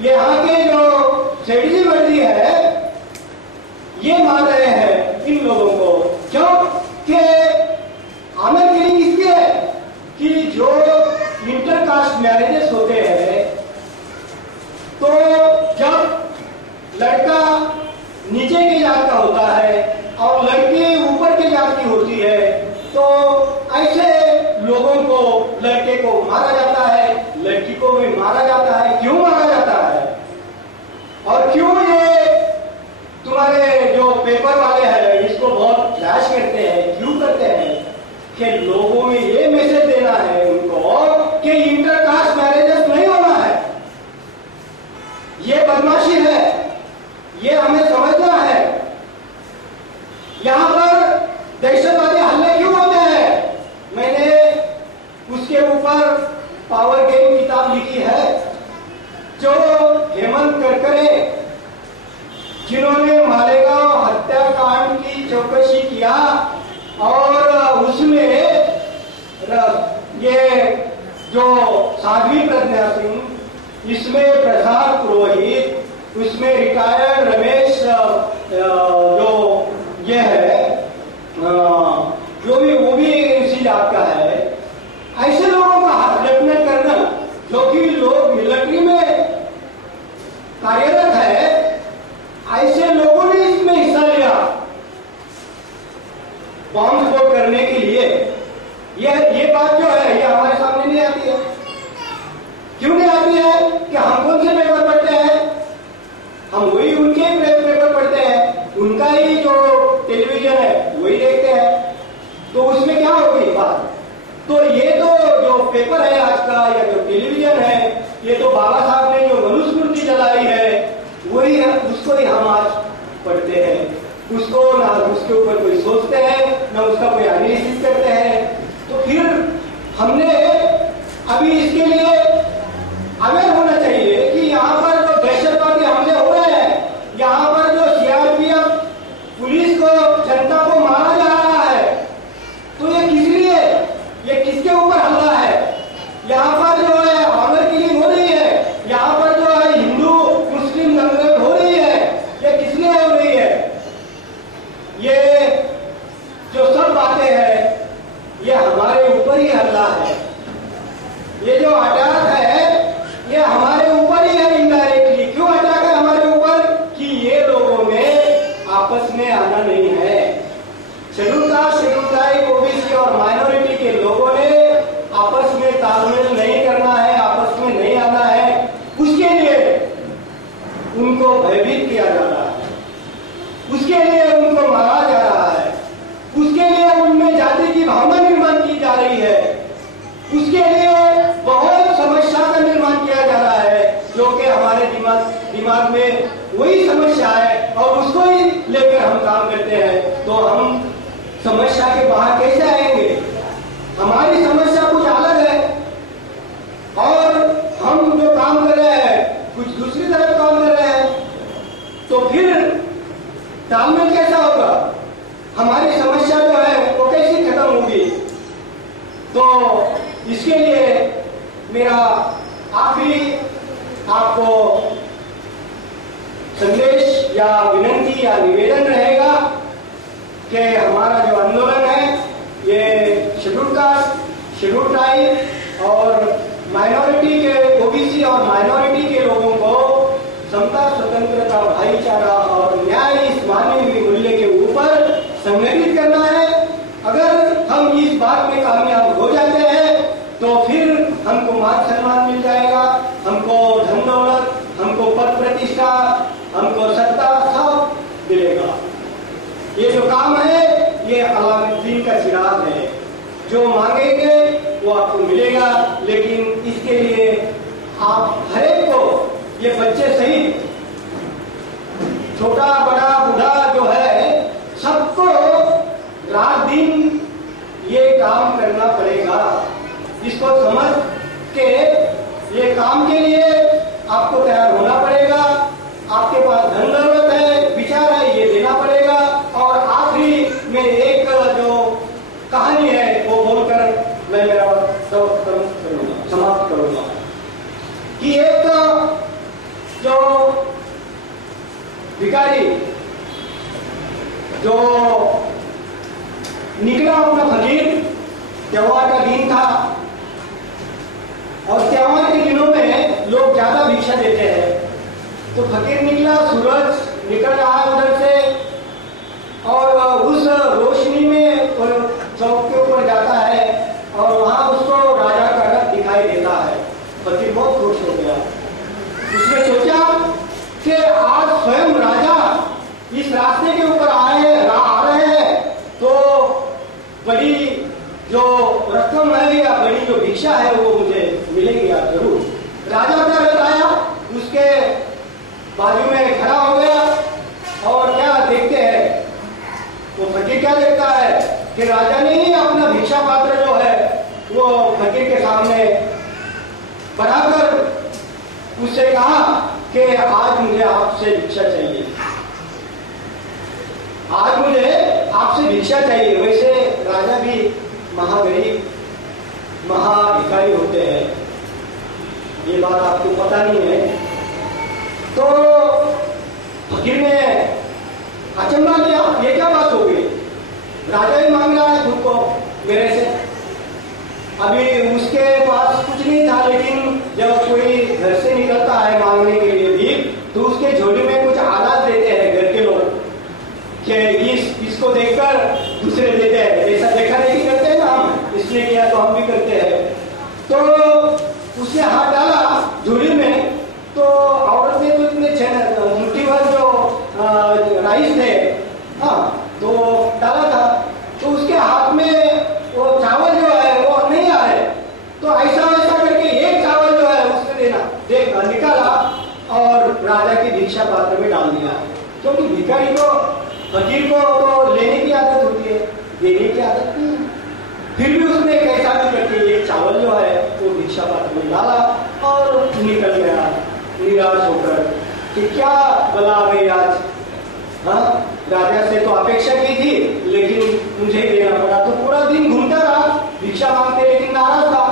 यहाँ के जो सेठी वर्दी है ये मान रहे हैं इन लोगों को। क्यों कि आमद गिरी किसकी है कि जो इंटरकास्ट मैरिजेस होते हैं तो जब लड़का नीचे के जात का होता है और लड़की ऊपर के जात की होती है तो ऐसे लोगों को लड़के को मारा जाता है, लड़की को भी मारा जाता है। क्यों मारा जाता है और क्यों ये तुम्हारे जो पेपर वाले हैं इसको बहुत फ्लैश करते हैं, क्यों करते हैं कि लोगों में ये मैसेज देना है उनको कि इंटरकास्ट मैरिजेस नहीं होना है, ये बदमाशी है, ये हमें समझना है। यहां पर दहशतवादी हमले क्यों होते हैं? मैंने उसके ऊपर पावर गेम किताब लिखी है जो हेमंत करकरे जिन्होंने मालेगांव हत्याकांड की चौकसी किया और उसमें ये जो साध्वी प्रज्ञा सिंह, इसमें प्रसाद पुरोहित, उसमें रिटायर्ड रमेश जो ये है जो भी वो भी इसी जात का है, ऐसे लोगों का हाथ डेफिनेट करना जो कि लोग मिलिट्री में कार्यरत है, ऐसे लोगों ने इसमें हिस्सा लिया बॉम्ब स्फोट करने के लिए। ये बात जो है ये हमारे सामने नहीं आती है। क्यों नहीं आती है कि हम कौन से पेपर पढ़ते हैं? हम वही उनके पेपर पढ़ते हैं, उनका ही जो टेलीविजन है वही देखते हैं, तो उसमें क्या होगी बात? तो ये तो जो पेपर है आज का या जो टेलीविजन है ये तो बाबा साहब ने जो मनुस्मृति जलाई है वही है, उसको ही हम आज पढ़ते हैं। उसको ना उसके ऊपर कोई सोचते हैं ना उसका कोई एनालिसिस करते हैं। तो फिर हमने अभी इसके लिए अवेयर होना चाहिए कि यहाँ पर जो दहशतवादी हमले हो रहे हैं, यहाँ पर जो सीआरपीएफ पुलिस को जनता को मारा जा रहा है, तो ये किस लिए, ये किसके ऊपर हमला है? यहाँ पर जो है ऑनर किलिंग हो रही है, यहाँ पर जो है हिंदू मुस्लिम दंगल हो रही है, ये किस लिए हो रही है? ये जो सब बातें हैं ये हमारे ऊपर ही हमला है। ये जो अटैक है ये हमारे ऊपर ही है इनडायरेक्टली। क्यों अटैक है हमारे ऊपर? कि ये लोगों में आपस में आना नहीं है। Schedule caste, schedule tribe, OBC और माइनॉरिटी के लोगों ने आपस में तालमेल नहीं करना है, आपस में नहीं आना है, उसके लिए उनको भयभीत किया जा रहा है, उसके लिए उनको मारा जा रहा है, उसके लिए उनमें जाति की भावना निर्माण की जा रही है, उसके लिए बहुत समस्या का निर्माण किया जा रहा है जो कि हमारे दिमाग में वही समस्या है और उसको ही लेकर हम काम करते हैं। तो हम समस्या के बाहर कैसे आएंगे? हमारी समस्या कुछ अलग है और हम जो काम कर रहे हैं कुछ दूसरी तरफ काम कर रहे हैं, तो फिर तालमेल कैसा होगा? हमारी समस्या जो है वो कैसे खत्म होगी? तो इसके लिए मेरा आखिरी आपको संदेश या विनंती या निवेदन रहेगा कि हमारा जो आंदोलन है ये शेड्यूल कास्ट, शेड्यूल ट्राइब और माइनॉरिटी के, ओबीसी और माइनॉरिटी के लोगों को समता, स्वतंत्रता, भाईचारा और न्याय इस मानवीय मूल्य के ऊपर संगठित करना है। अगर हम इस बात में कामयाब हो जाते हैं तो फिर हमको मान सम्मान मिल जाएगा, हमको धन दौलत, हमको पद प्रतिष्ठा, हमको सत्ता सब मिलेगा। ये जो काम है ये अलाउद्दीन का चिराग है, जो मांगेंगे वो आपको मिलेगा, लेकिन इसके लिए आप हर एक को, ये बच्चे सहित छोटा बड़ा बूढ़ा जो है सबको रात दिन ये काम करना पड़ेगा। इसको समझ के ये काम के लिए आपको तैयार होना पड़ेगा। आपके पास धन दौलत है, विचार है, ये देना पड़ेगा। और आखिरी में एक जो कहानी है वो बोलकर मैं मेरा समाप्त करूंगा कि एक जो भिखारी जो निकला अपना फकीर, त्योहार का दिन था और त्योहार के दिनों में लोग ज्यादा भिक्षा देते हैं, तो फकीर निकला, सूरज निकल रहा है उधर से और उस रोशनी में चौक के ऊपर जाता है और वहां उसको राजा का रथ दिखाई देता है। फकीर बहुत खुश हो गया। उसने सोचा कि आज स्वयं राजा इस रास्ते के ऊपर आ रहे हैं, तो बड़ी जो रकम है या बड़ी जो भिक्षा है वो मुझे मिलेगी आज जरूर। राजा का रथ आया, उसके बाजू में खड़ा हो गया और क्या देखते हैं, वो फकीर क्या देखता है कि राजा ने ही अपना भिक्षा पात्र जो है वो फकीर के सामने बढ़ाकर उससे कहा कि आज मुझे आपसे भिक्षा चाहिए, आज मुझे आपसे भिक्षा चाहिए। वैसे राजा भी महागरीब महाभिखारी होते हैं, ये बात आपको पता नहीं है। तो फकीर ने अचंभा किया, ये क्या बात हो गई, राजा ही मांग रहा है खुद को मेरे से। अभी उसके पास कुछ नहीं था, लेकिन जब कोई घर से निकलता है मांगने के लिए भी, तो उसके झोली में कुछ आदात देते हैं घर के लोग कि इसको देखकर दूसरे देते हैं, ऐसा देखा देखी करते हैं ना हम, इसलिए किया तो हम भी करते हैं। तो उसने हाथ डाला झोली में, तो औरत ने तो इतने मुट्ठी भर जो राइस थे, हाँ, तो डाला था, तो उसके हाथ में वो चावल जो है वो नहीं आ रहे, तो ऐसा वैसा करके एक चावल जो है उसने देना निकाला और राजा की भिक्षा पात्र में डाल दिया। क्योंकि भिखारी को, फकीर को तो लेने की आदत होती है, देने की आदत नहीं है। फिर भी उसने कैसा भी करके एक चावल जो है वो भिक्षा पात्र में डाला और निकल गया निराश होकर कि क्या बला आ गई आज। हाँ, राजा से तो अपेक्षा की थी लेकिन मुझे देना पड़ा, तो पूरा दिन घूमता रहा भिक्षा मांगते, लेकिन नाराज था।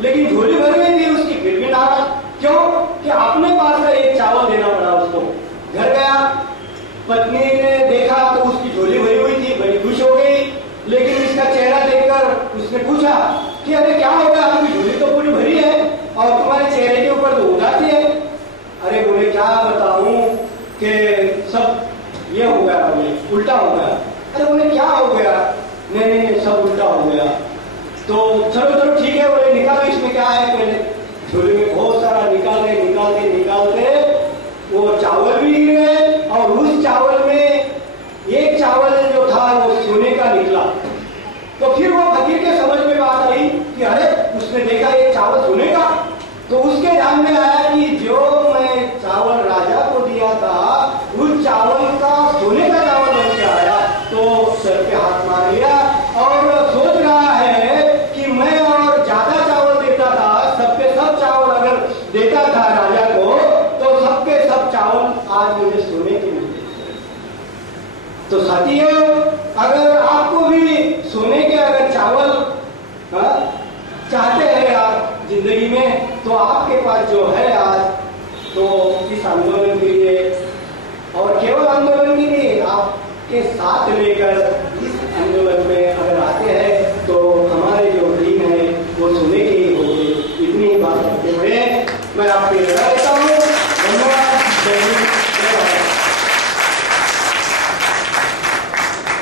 लेकिन झोली भर गई थी उसकी, फिर भी नाराज। क्यों? कि अपने पास का एक चावल देना पड़ा उसको। घर गया, पत्नी ने देखा तो उसकी झोली भरी हुई थी, बड़ी खुश हो गई, लेकिन इसका चेहरा देखकर उसने पूछा कि अरे क्या हो गया, आपकी झोली तो पूरी भरी है और तुम्हारे चेहरे के ऊपर तो उदासी है। अरे बोले क्या बताऊं कि सब ये हो गया, बोले उल्टा हो गया। अरे बोले क्या हो गया? नहीं सब उल्टा हो गया। तो चलो ठीक है, बोले निकालो इसमें क्या है। पहले झोली में बहुत सारा निकालते वो चावल भी गिर गए और उस चावल में एक चावल जो था वो सोने का निकला। तो फिर वो फकीर के समझ में बात आई कि अरे उसने देखा एक चावल सोने का, तो उसके ध्यान में आया कि जो मैं चावल राजा को दिया था उस चावल का सोने का चावल बन के आया। तो सर पे हाथ मार लिया और सोच रहा है कि मैं और ज्यादा चावल देता था, सबके सब चावल अगर देता था राजा को, तो सबके सब चावल आज मुझे सोने के मिलते। तो साथियों, अगर आपको भी सोने के अगर चावल चाहते हैं आप जिंदगी में, तो आपके पास जो है आज, तो इस आंदोलन के लिए और केवल आंदोलन के लिए आपके साथ लेकर इस आंदोलन में अगर आते हैं तो हमारे जो टीम है वो सोने की ही होगी। इतनी बात करते हुए मैं आपकी रजा देता हूँ। धन्यवाद।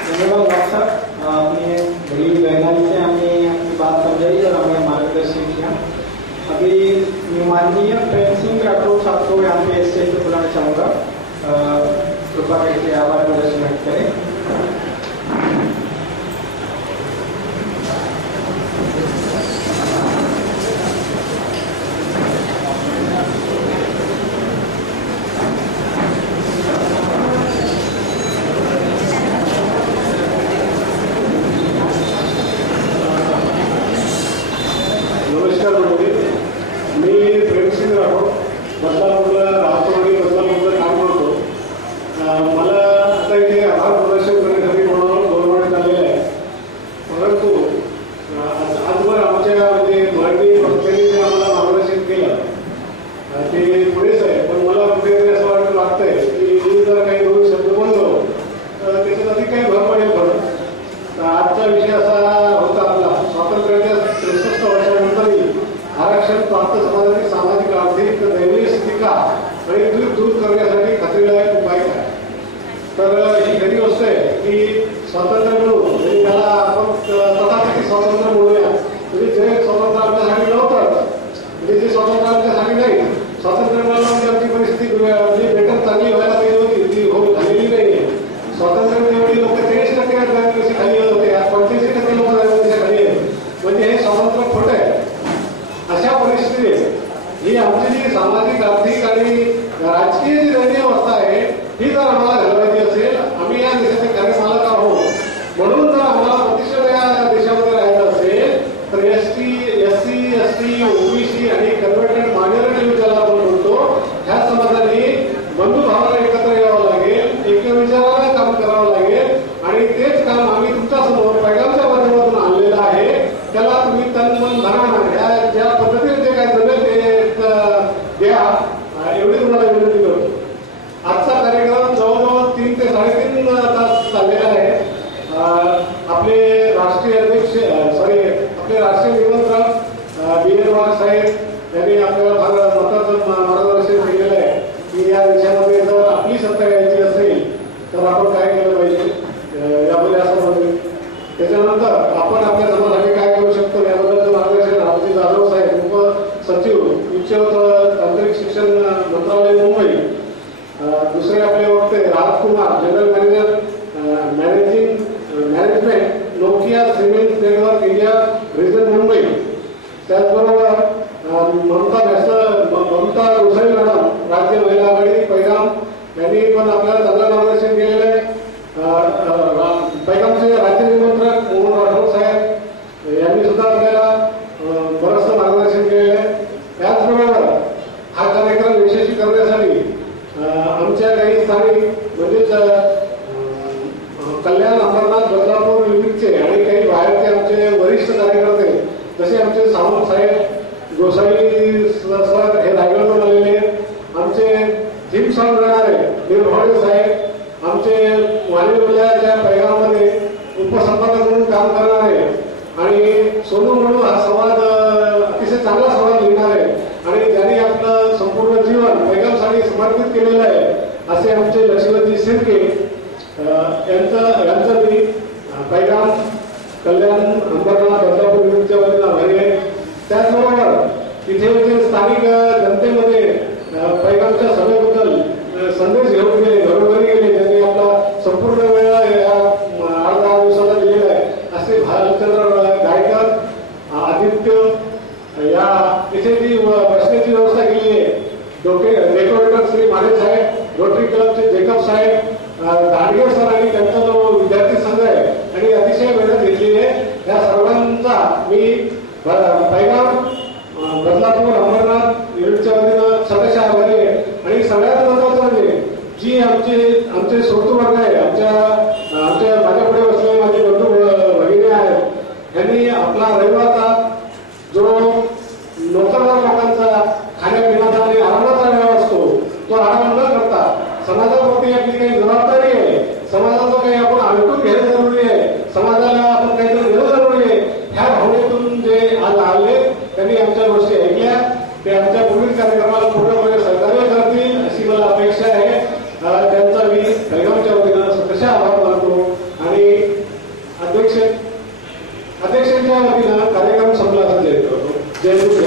धन्यवाद डॉक्टर, आपने बड़ी गहराई से हमें अपनी बात समझाई और हमें मार्गदर्शन किया। अभी माननीय प्रेम सिंह राठौर साहब को यहाँ पे स्टेज पर बुलाना चाहूँगा, कृपा करके आभार प्रदर्शन व्यक्त करें। ते पुढेच आहे, पण मला कुठे आणि दूर करण्यासाठी खात्रीलायक उपाय काय. तर ही खरी गोष्ट आहे की स्वातंत्र्य मिळून म्हणजे त्याला आपण तथाकथित स्वातंत्र्य मिळूया. म्हणजे जे स्वातंत्र्य आमच्यासाठी नव्हतं, म्हणजे जे स्वातंत्र्य आमच्यासाठी नाही, स्वातंत्र्य मिळालं म्हणजे आमची परिस्थिती म्हणजे बेटर चांगली व्हायला पाहिजे होती, ती झालेली नाही. स्वातंत्र्य एवढी लोक 40% कशी खाली होते, 85% लोक खाली आहे. म्हणजे हे स्वातंत्र्य खोटं आहे. अशा परिस्थितीत ही आमची जी सामाजिक, आर्थिक आणि राजकीय जी दैनीय अवस्था आहे ही जर आम्हाला घडवायची असेल, आम्ही या देशाचे खरे मालक आहोत. म्हणून जर आम्हाला प्रतिष्ठित या देशामध्ये राहायचं असेल तर SC, ST, OBC आणि कन्व्हर्टेड मायनॉरिटी ज्याला आपण म्हणतो ह्या समाजाने बंधुभावाला एकत्र यावं लागेल, एका विचाराला काम करावं लागेल. आणि तेच काम आम्ही तुमच्यासमोर पैगामच्या माध्यमातून आणलेलं आहे. त्याला तुम्ही तन मन धनानं ह्या ज्या पद्धतीने जे काय जमेल ते द्या, एवढी तुम्हाला विनंती करतो. आजचा कार्यक्रम जवळजवळ 3 ते 3.5 तास चाललेला आहे. आपले राष्ट्रीय अध्यक्ष आपले राष्ट्रीय निमंत्रक BN वाघ साहेब यांनी आपल्याला फार महत्वाचं मार्गदर्शन केलेलं आहे की या देशामध्ये जर आपली सत्ता यायची असेल तर आपण काय केलं पाहिजे यामध्ये असं म्हणतो. त्याच्यानंतर आपण आपल्या समाजासाठी काय करू शकतो याबद्दलचं मार्गदर्शन रामजी जाधव साहेब, उपसचिव उच्च तांत्रिक शिक्षण मंत्रालय मुंबई. दुसरे आपले वक्ते Rajkumar, general management Nokia Siemens network India region Mumbai. त्याचबरोबर ममता गोसावी मॅडम, राज्य महिला आघाडी पैगाम, यांनी पण आपल्याला चांगलं मार्गदर्शन केलेलं आहे. पैगामचे राज्य निमंत्रक मोहन राठोड साहेब यांनी सुद्धा आपल्याला बरंचसं मार्गदर्शन केलेलं आहे. त्याचबरोबर हा कार्यक्रम यशस्वी करण्यासाठी आमच्या काही स्थानिक म्हणजेच कल्याण, अंबरनाथ, बदलापूर युनिटचे आणि काही बाहेरचे आमचे वरिष्ठ कार्यकर्ते जसे आमचे सावंत साहेब, गोसावी सर हे रायगडवर आलेले, आमचे थीम सॉन्ग गाणारे निर्भोळे साहेब, आमचे वाणिज्य पैगामध्ये उपसंपादक म्हणून काम करणारे आणि सोनू म्हणून हा संवाद अतिशय चांगला संवाद लिहिणारे आणि ज्यांनी आपलं संपूर्ण जीवन पैगामसाठी समर्पित केलेलं आहे असे आमचे लक्ष्मणजी शिर्के यांचं मी पैगाम कल्याण, अंबरनाथ, बदलापूर युनिटच्या वतीनं आभारी आहे. त्याचबरोबर इथे जे स्थानिक जनतेमध्ये पैगामच्या सभेबद्दल संदेश घेऊन गेले, घरोघरी गेले, त्यांनी आपला संपूर्ण वेळ या 8-10 दिवसाला दिलेला आहे असे भालचंद्र गायकर, आदित्य, या इथे जी बसण्याची व्यवस्था केली आहे, डेकोरेटर श्री माने साहेब, रोटरी क्लबचे जेकब साहेब, दांडगे सर आणि त्यांचा जो विद्यार्थी संघ आहे आणि अतिशय मेहनत घेतलेली आहे, या सर्वांचा मी पैगाम बदलापूर, अंबरनाथ युनिटच्या वतीनं सदस्य आभारी आहे. आणि सगळ्यात महत्वाचं म्हणजे जी आमचे सोतू वर्ग आहे, आमच्या माझ्यापुढे बसलेले माझे बंधू भगिनी आहेत, यांनी आपला रविवारचा जो नोकरदार लोकांचा खाण्यापिण्याचा आणि आरामाचा वेळ असतो तो आराम न करता समाजाप्रती आपली काही जबाबदारी आहे, समाजाचं काही आपण ऐकून घेणं जरुरी आहे, समाजाला आपण काहीतरी देणं जरुरी आहे, ह्या भावनेतून जे आज आले त्यांनी आमच्या गोष्टी ऐकल्या, ते आमच्या पुढील कार्यक्रमाला पूर्णपणे सहकार्य करतील अशी मला अपेक्षा आहे. त्यांचा मी पैगामच्या वतीनं स्वतःचा आभार मानतो आणि अध्यक्षांच्या वतीनं कार्यक्रम संपला असं जय करतो. जय गुरु.